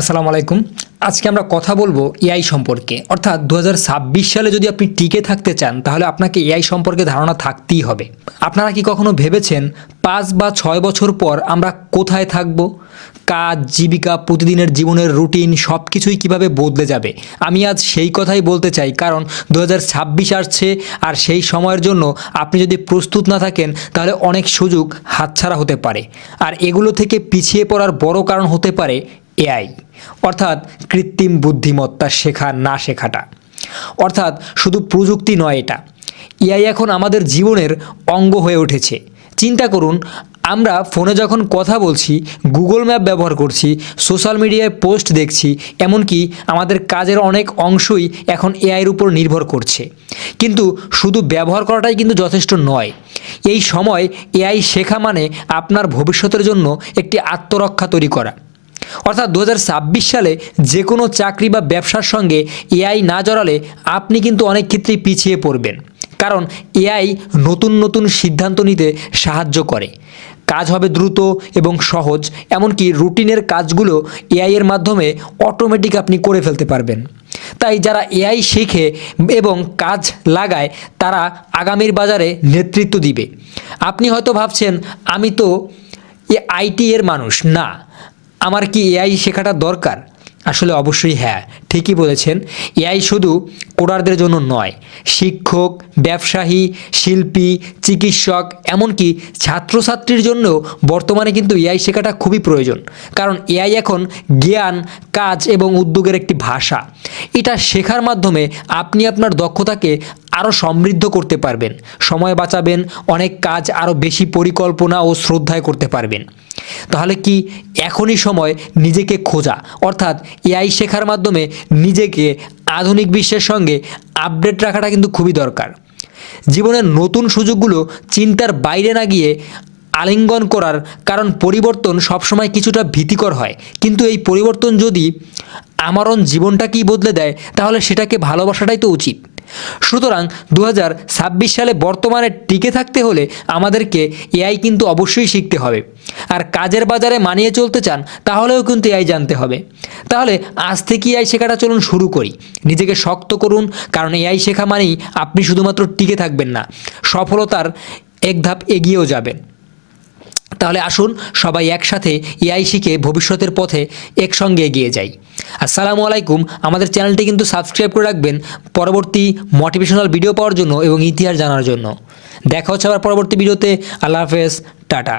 আসসালামু আলাইকুম। আজকে আমরা কথা বলব এআই সম্পর্কে। অর্থাৎ দু হাজার ছাব্বিশ সালে যদি আপনি টিকে থাকতে চান, তাহলে আপনাকে এআই সম্পর্কে ধারণা থাকতেই হবে। আপনারা কি কখনো ভেবেছেন, পাঁচ বা ছয় বছর পর আমরা কোথায় থাকব? কাজ, জীবিকা, প্রতিদিনের জীবনের রুটিন সব কিছুই কীভাবে বদলে যাবে? আমি আজ সেই কথাই বলতে চাই, কারণ দু হাজার ছাব্বিশ আসছে আর সেই সময়ের জন্য আপনি যদি প্রস্তুত না থাকেন, তাহলে অনেক সুযোগ হাতছাড়া হতে পারে। আর এগুলো থেকে পিছিয়ে পড়ার বড় কারণ হতে পারে এআই, অর্থাৎ কৃত্রিম বুদ্ধিমত্তা শেখা না শেখাটা। অর্থাৎ শুধু প্রযুক্তি নয় এটা। এআই এখন আমাদের জীবনের অঙ্গ হয়ে উঠেছে। চিন্তা করুন, আমরা ফোনে যখন কথা বলছি, গুগল ম্যাপ ব্যবহার করছি, সোশ্যাল মিডিয়ায় পোস্ট দেখছি, এমনকি আমাদের কাজের অনেক অংশই এখন এআইয়ের উপর নির্ভর করছে। কিন্তু শুধু ব্যবহার করাটাই কিন্তু যথেষ্ট নয়। এই সময় এআই শেখা মানে আপনার ভবিষ্যতের জন্য একটি আত্মরক্ষা তৈরি করা। অর্থাৎ দু হাজার ছাব্বিশ সালে যে কোনো চাকরি বা ব্যবসার সঙ্গে এআই না জড়ালে আপনি কিন্তু অনেক ক্ষেত্রেই পিছিয়ে পড়বেন। কারণ এআই নতুন নতুন সিদ্ধান্ত নিতে সাহায্য করে। কাজ হবে দ্রুত এবং সহজ, এমনকি রুটিনের কাজগুলো এআই এর মাধ্যমে অটোমেটিক আপনি করে ফেলতে পারবেন। তাই যারা এআই শেখে এবং কাজ লাগায়, তারা আগামীর বাজারে নেতৃত্ব দিবে। আপনি হয়তো ভাবছেন, আমি তো এ আইটি এর মানুষ। না আমার কি এআই শেখাটা দরকার? আসলে অবশ্যই হ্যাঁ ঠিকই বলেছেন। এআই শুধু কোডারদের জন্য নয়, শিক্ষক, ব্যবসায়ী, শিল্পী, চিকিৎসক, এমনকি ছাত্রছাত্রীর জন্য বর্তমানে কিন্তু এআই শেখাটা খুবই প্রয়োজন। কারণ এআই এখন জ্ঞান, কাজ এবং উদ্যোগের একটি ভাষা। এটা শেখার মাধ্যমে আপনি আপনার দক্ষতাকে আরও সমৃদ্ধ করতে পারবেন। সময় বাঁচাবেন, অনেক কাজ আরও বেশি পরিকল্পনা ও শ্রদ্ধায় করতে পারবেন। তাহলে কি এখনই সময় নিজেকে খোঁজা? অর্থাৎ এআই শেখার মাধ্যমে নিজেকে আধুনিক বিশ্বের সঙ্গে আপডেট রাখাটা কিন্তু খুবই দরকার। জীবনের নতুন সুযোগগুলো চিন্তার বাইরে না গিয়ে আলিঙ্গন করার কারণ পরিবর্তন সবসময় কিছুটা ভীতিকর হয়। কিন্তু এই পরিবর্তন যদি আমারণ জীবনটাকেই বদলে দেয়, তাহলে সেটাকে ভালোবাসাটাই তো উচিত। সুতরাং দু হাজার ছাব্বিশ সালে বর্তমানে টিকে থাকতে হলে আমাদেরকে এআই কিন্তু অবশ্যই শিখতে হবে। আর কাজের বাজারে মানিয়ে চলতে চান, তাহলেও কিন্তু এআই জানতে হবে। তাহলে আজ থেকে এআই শেখাটা চলুন শুরু করি। নিজেকে শক্ত করুন, কারণ এআই শেখা মানেই আপনি শুধুমাত্র টিকে থাকবেন না, সফলতার এক ধাপ এগিয়েও যাবেন। তাহলে আসুন সবাই একসাথে এআই শিখে ভবিষ্যতের পথে একসঙ্গে এগিয়ে যাই। আসসালামু আলাইকুম। আমাদের চ্যানেলটি কিন্তু সাবস্ক্রাইব করে রাখবেন পরবর্তী মোটিভেশনাল ভিডিও পাওয়ার জন্য এবং ইতিহাস জানার জন্য। দেখা হচ্ছে আবার পরবর্তী ভিডিওতে। আল্লাহ হাফেজ। টাটা।